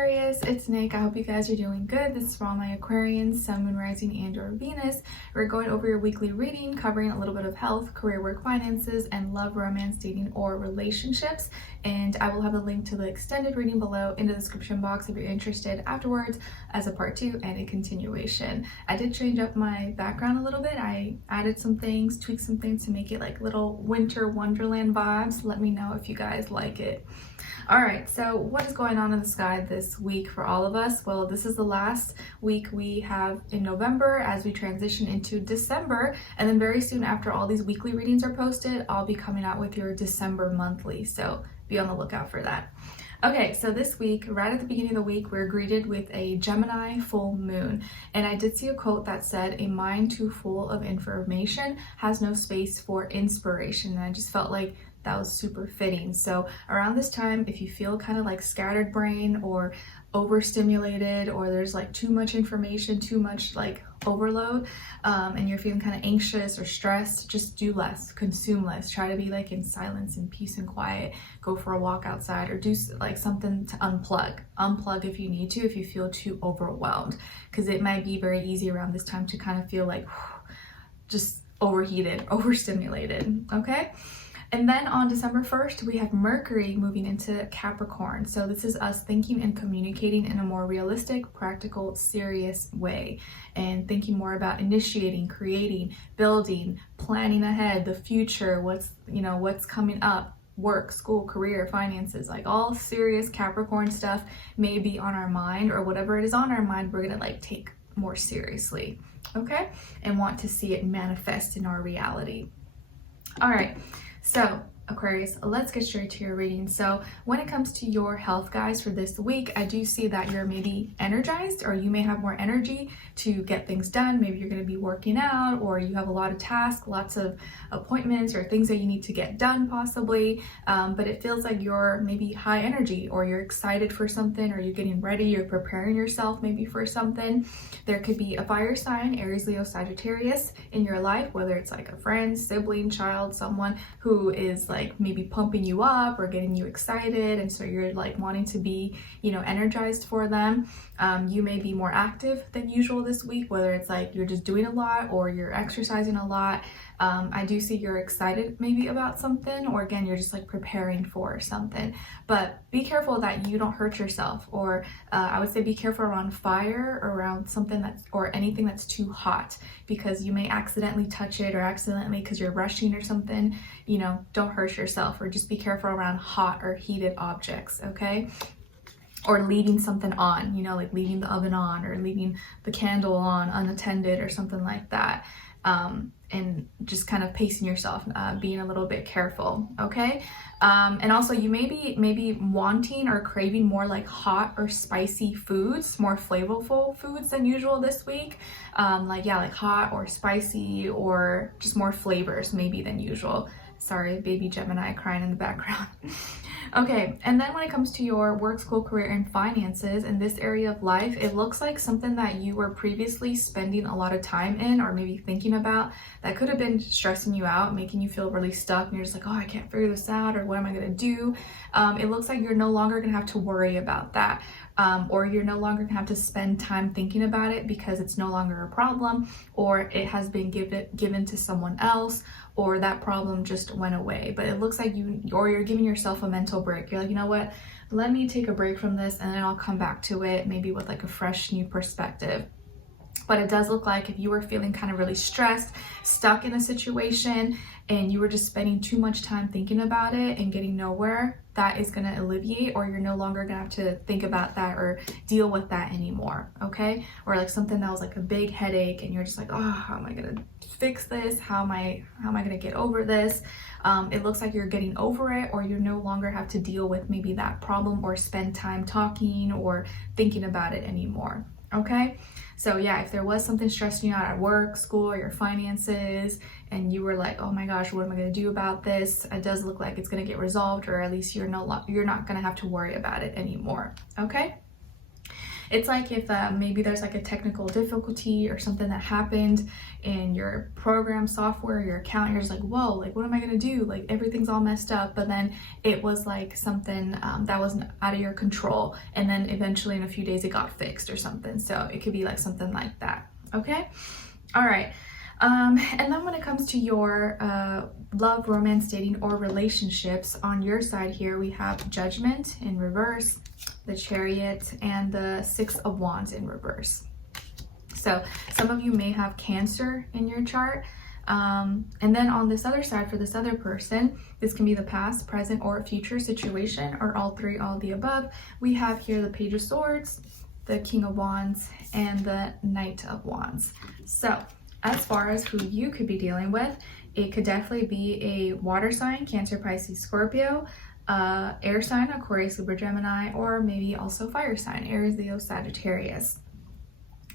Aquarius, it's Nick. I hope you guys are doing good. This is for all my Aquarians, Sun, Moon, Rising, and or Venus. We're going over your weekly reading, covering a little bit of health, career, work, finances, and love, romance, dating, or relationships. And I will have a link to the extended reading below in the description box if you're interested afterwards as a part 2 and a continuation. I did change up my background a little bit. I added some things, tweaked some things to make it like little winter wonderland vibes. Let me know if you guys like it. All right, so what is going on in the sky this week for all of us? Well, this is the last week we have in November as we transition into December. And then very soon after all these weekly readings are posted, I'll be coming out with your December monthly. So be on the lookout for that. Okay, so this week, right at the beginning of the week, we're greeted with a Gemini full moon. And I did see a quote that said, "A mind too full of information has no space for inspiration." And I just felt like that was super fitting. So around this time, if you feel kind of like scattered brain or overstimulated, or there's like too much information, too much like overload, and you're feeling kind of anxious or stressed, just do less, consume less. Try to be like in silence and peace and quiet. Go for a walk outside or do like something to unplug if you need to, if you feel too overwhelmed, because it might be very easy around this time to kind of feel like just overheated, overstimulated. Okay. And then on December 1st, we have Mercury moving into Capricorn. So this is us thinking and communicating in a more realistic, practical, serious way, and thinking more about initiating, creating, building, planning ahead, the future, what's coming up, work, school, career, finances, like all serious Capricorn stuff may be on our mind, or whatever it is on our mind, we're gonna like take more seriously, okay? And want to see it manifest in our reality. All right. So Aquarius, let's get straight to your reading. So when it comes to your health, guys, for this week, I do see that you're maybe energized, or you may have more energy to get things done. Maybe you're going to be working out, or you have a lot of tasks, lots of appointments or things that you need to get done possibly. But it feels like you're maybe high energy, or you're excited for something, or you're getting ready, you're preparing yourself maybe for something. There could be a fire sign, Aries, Leo, Sagittarius, in your life, whether it's like a friend, sibling, child, someone who is like maybe pumping you up or getting you excited, and so you're like wanting to be, energized for them. You may be more active than usual this week, whether it's like you're just doing a lot or you're exercising a lot. I do see you're excited maybe about something, or again, you're just like preparing for something. But be careful that you don't hurt yourself, or I would say be careful around fire, or around something or anything that's too hot, because you may accidentally touch it, or accidentally, because you're rushing or something, don't hurt yourself, or just be careful around hot or heated objects, okay? Or leaving something on, like leaving the oven on, or leaving the candle on unattended or something like that. And just kind of pacing yourself, being a little bit careful, okay? And also you may be wanting or craving more like hot or spicy foods, more flavorful foods than usual this week. Like hot or spicy, or just more flavors maybe than usual. Sorry, baby Gemini crying in the background. Okay, and then when it comes to your work, school, career, and finances in this area of life, it looks like something that you were previously spending a lot of time in, or maybe thinking about, that could have been stressing you out, making you feel really stuck, and you're just like, oh, I can't figure this out, or what am I gonna do? It looks like you're no longer gonna have to worry about that. Or you're no longer gonna have to spend time thinking about it, because it's no longer a problem, or it has been given to someone else, or that problem just went away. But it looks like you're giving yourself a mental break. You're like, you know what, let me take a break from this, and then I'll come back to it, maybe with like a fresh new perspective. But it does look like if you were feeling kind of really stressed, stuck in a situation, and you were just spending too much time thinking about it and getting nowhere, that is going to alleviate, or you're no longer going to have to think about that or deal with that anymore, okay? Or like something that was like a big headache, and you're just like, oh, how am I going to fix this? How am I going to get over this? It looks like you're getting over it, or you no longer have to deal with maybe that problem or spend time talking or thinking about it anymore, okay? So yeah, if there was something stressing you out at work, school, or your finances, and you were like, oh my gosh, what am I going to do about this? It does look like it's going to get resolved, or at least you're not going to have to worry about it anymore, okay? It's like if maybe there's like a technical difficulty or something that happened in your program software, your account, you're just like, whoa, like what am I gonna do? Like everything's all messed up, but then it was like something that was out of your control, and then eventually in a few days it got fixed or something. So it could be like something like that. Okay, all right. And then when it comes to your love, romance, dating, or relationships, on your side here we have Judgment in reverse, the Chariot, and the Six of Wands in reverse. So some of you may have Cancer in your chart. And then on this other side, for this other person, this can be the past, present, or future situation, or all three, all the above. We have here the Page of Swords, the King of Wands, and the Knight of Wands. So as far as who you could be dealing with, it could definitely be a water sign, Cancer, Pisces, Scorpio, air sign, Aquarius, Libra, Gemini, or maybe also fire sign, Aries, Leo, Sagittarius,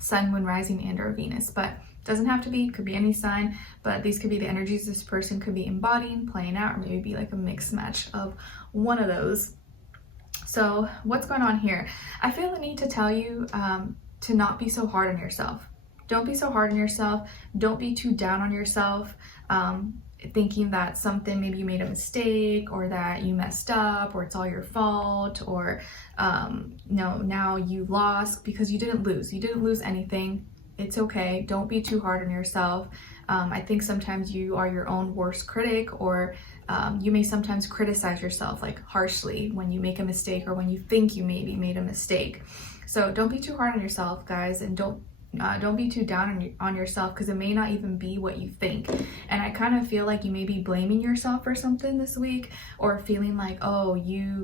Sun, Moon, Rising, and or Venus. But doesn't have to be, could be any sign, but these could be the energies this person could be embodying, playing out, or maybe be like a mixed match of one of those. So what's going on here? I feel the need to tell you to not be so hard on yourself. Don't be so hard on yourself. Don't be too down on yourself, thinking that something, maybe you made a mistake, or that you messed up, or it's all your fault, or no, now you lost, because you didn't lose. You didn't lose anything. It's okay. Don't be too hard on yourself. I think sometimes you are your own worst critic, or you may sometimes criticize yourself like harshly when you make a mistake, or when you think you maybe made a mistake. So don't be too hard on yourself, guys, and don't be too down on yourself, because it may not even be what you think. And I kind of feel like you may be blaming yourself for something this week, or feeling like, oh,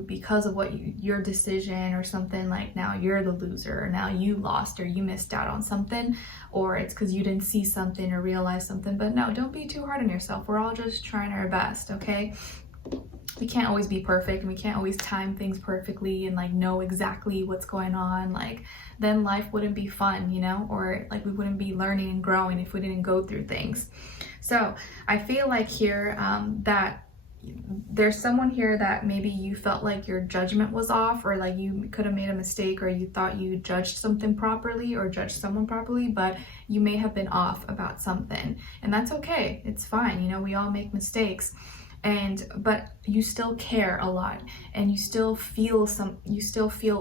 because of your decision or something, like now you're the loser, or now you lost, or you missed out on something, or it's because you didn't see something or realize something. But no, don't be too hard on yourself. We're all just trying our best, okay? We can't always be perfect, and we can't always time things perfectly and like know exactly what's going on. Like then life wouldn't be fun, you know, or like we wouldn't be learning and growing if we didn't go through things. So I feel like here that there's someone here that maybe you felt like your judgment was off, or like you could have made a mistake, or you thought you judged something properly or judged someone properly, but you may have been off about something, and that's okay. It's fine. You know, we all make mistakes. But you still care a lot, and you still feel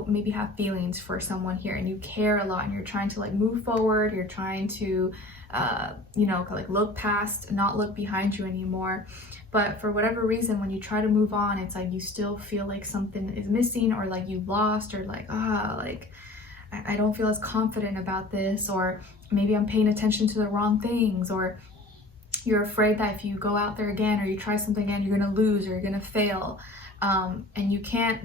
maybe have feelings for someone here, and you care a lot, and you're trying to like move forward. You're trying to, you know, like look past, not look behind you anymore. But for whatever reason, when you try to move on, it's like you still feel like something is missing, or like you lost, or like, like I don't feel as confident about this, or maybe I'm paying attention to the wrong things, or you're afraid that if you go out there again, or you try something again, you're gonna lose, or you're gonna fail, and you can't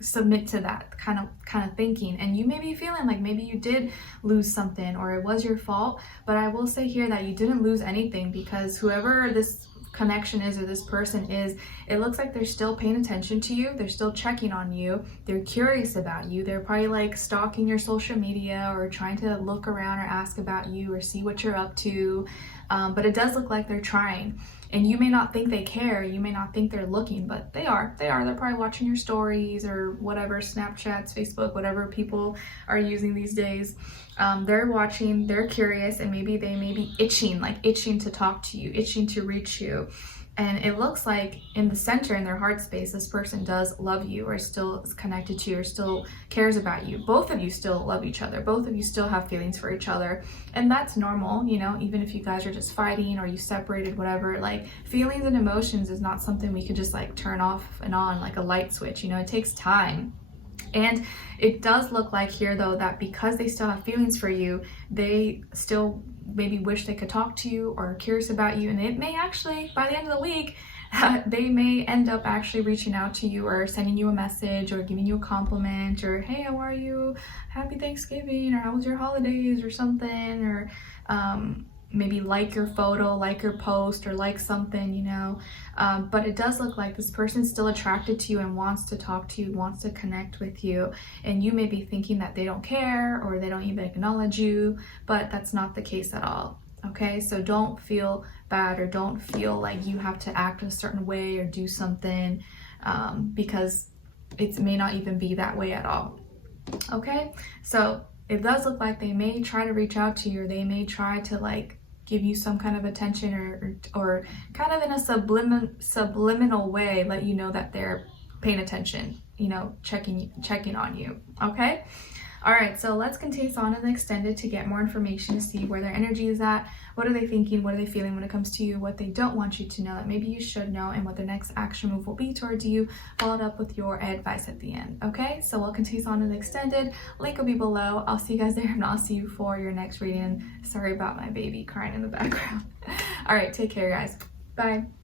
submit to that kind of thinking. And you may be feeling like maybe you did lose something, or it was your fault. But I will say here that you didn't lose anything, because whoever this connection is, or this person is, it looks like they're still paying attention to you. They're still checking on you. They're curious about you. They're probably like stalking your social media, or trying to look around or ask about you, or see what you're up to. But it does look like they're trying. And you may not think they care. You may not think they're looking, but they are. They're probably watching your stories, or whatever, Snapchats, Facebook, whatever people are using these days. They're watching, they're curious, and maybe they may be itching to talk to you, itching to reach you. And it looks like in the center, in their heart space, this person does love you, or still is connected to you, or still cares about you. Both of you still love each other. Both of you still have feelings for each other. And that's normal, you know, even if you guys are just fighting, or you separated, whatever. Like feelings and emotions is not something we could just like turn off and on like a light switch. You know, it takes time. And it does look like here, though, that because they still have feelings for you, they still maybe wish they could talk to you, or are curious about you. And it may actually, by the end of the week, they may end up actually reaching out to you, or sending you a message, or giving you a compliment, or hey, how are you? Happy Thanksgiving, or how was your holidays, or something, or maybe like your photo, like your post, or like something, you know. But it does look like this person's still attracted to you, and wants to talk to you, wants to connect with you. And you may be thinking that they don't care, or they don't even acknowledge you, but that's not the case at all. Okay, so don't feel bad, or don't feel like you have to act a certain way, or do something, because it may not even be that way at all. Okay, so it does look like they may try to reach out to you, or they may try to like give you some kind of attention, or kind of in a subliminal way let you know that they're paying attention, you know, checking on you. Okay. All right, so let's continue on in the extended to get more information, to see where their energy is at, what are they thinking, what are they feeling when it comes to you, what they don't want you to know that maybe you should know, and what their next action move will be towards you, followed up with your advice at the end. Okay, so we'll continue on in the extended. Link will be below. I'll see you guys there, and I'll see you for your next reading. Sorry about my baby crying in the background. All right, take care, guys. Bye.